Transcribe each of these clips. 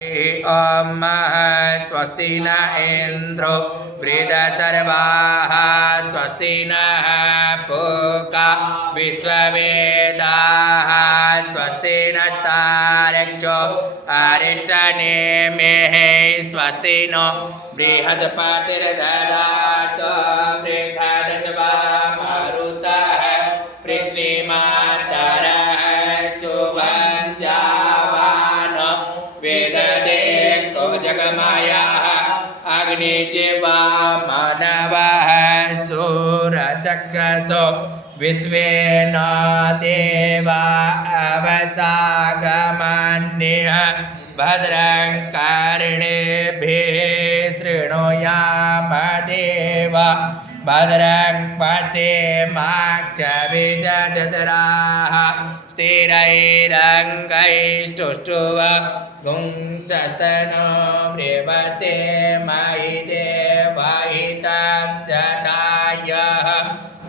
ॐ स्वस्ति न इन्द्रो वृद्धसर्वाः स्वस्ति नः पूषा विश्ववेदाः स्वस्ति नस्तार्क्ष्यो अरिष्टनेमिः स्वस्ति नो बृहस्पतिर्दधातु बृहदस्वा मरुतः पृथ्वीमातरः शुभं जावानो वेददेको जगमायाः अग्निजिह्वा मानवः सूरचक्षुषो विश्वेन देवा अवसागमन्यः भद्रं कर्णेभिः शृणुयाम देवा भद्रं पश्येमाक्षभिजजत्राः स्थिरैरङ्गैस्तुष्टुवपुंसस्तनो प्रेवसे मयि देवहितं जटायः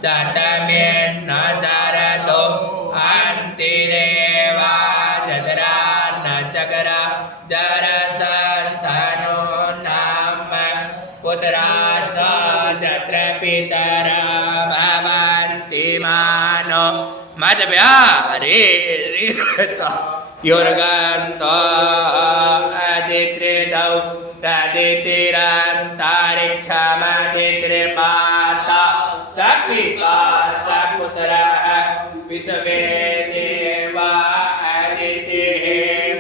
शतमेन्न शरतो अन्तिदेवा जतरा न सकरा जरसन्तनो नाम पुत्रा च जत्र पितरा भवन्ति मानो मद्व्यारिता योर्गन्तो अदित्रिदौ तदितिरन्तरिक्षमदित्रिमाता सपिता सपुत्रः विश्वे देवा अदितिः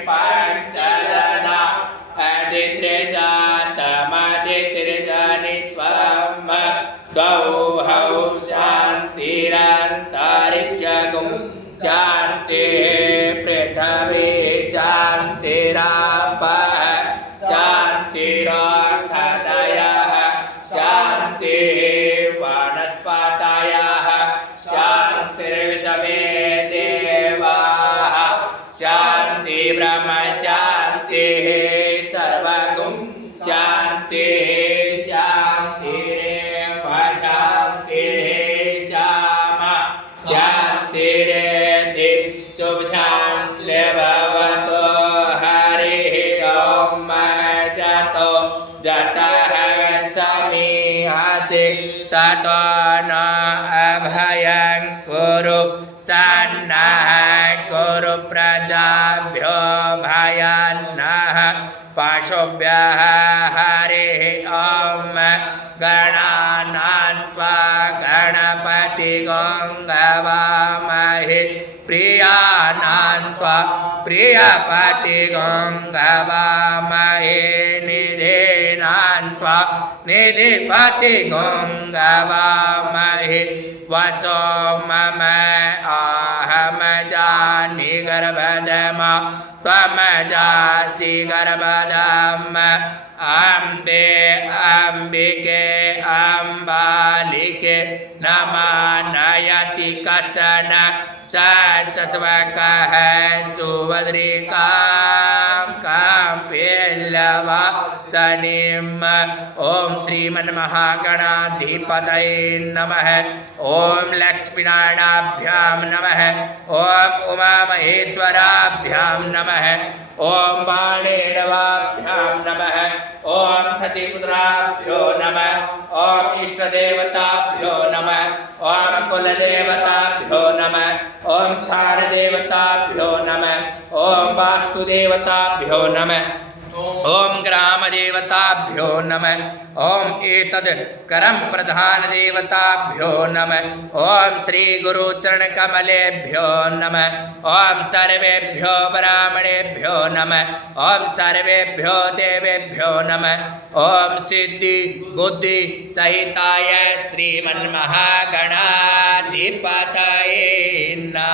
पञ्चजना अदित्रिजातमदित्रिजनित्वं द्वौ शान्तिरन्तरिक्षगुं शान्तिः पृथिवी शान्तिरापः शान्तिरोषधयः शान्तिः वनस्पतयः शान्तिर्विश्वे देवाः शान्ति ब्रह्म शान्तिः सर्वगुं शान्तिः शान्तिरेव शान्तिः श्यामा शान्तिरेति शुभ शान्ति भवतु हरिः ॐ जतो जतः समीहसि ततो न अभयं कुरु सन्नः कुरु प्रजाभ्यो भयन्नः पशुभ्यः हरिः ॐ गणानान्त्वा गणपतिं गवामहे प्रियानान्त्वा प्रियपतिं गवामहे निधीनान्त्वा निधिपतिं गवामहे वसो मम अहं जानि गर्भधम त्वं जासि गर्भधम अम्बे अम्बिके अम्बालिके नमः कचन सस्वकः सुभद्रिकां काम्पेल्लवासनिम् ॐ श्रीमन्महागणाधिपतये नमः ॐ लक्ष्मीनारायणाभ्यां नमः ॐ उमामहेश्वराभ्यां नमः ॐ वाणीडवाभ्यां नमः ॐ शशिपुत्राभ्यो नमः ॐ इष्टदेवताभ्यो नमः ॐ कुलदेवताभ्यो नमः ॐ स्थानदेवताभ्यो नमः ॐ वास्तुदेवताभ्यो नमः ॐ ग्रामदेवताभ्यो नमः ॐ एतद् करं प्रधानदेवताभ्यो नमः ॐ श्रीगुरुचरणकमलेभ्यो नमः ॐ सर्वेभ्यो ब्राह्मणेभ्यो नमः ॐ सर्वेभ्यो देवेभ्यो नमः ॐ सिद्धि बुद्धि सहिताय श्रीमन्महागणाधिपतये नमः।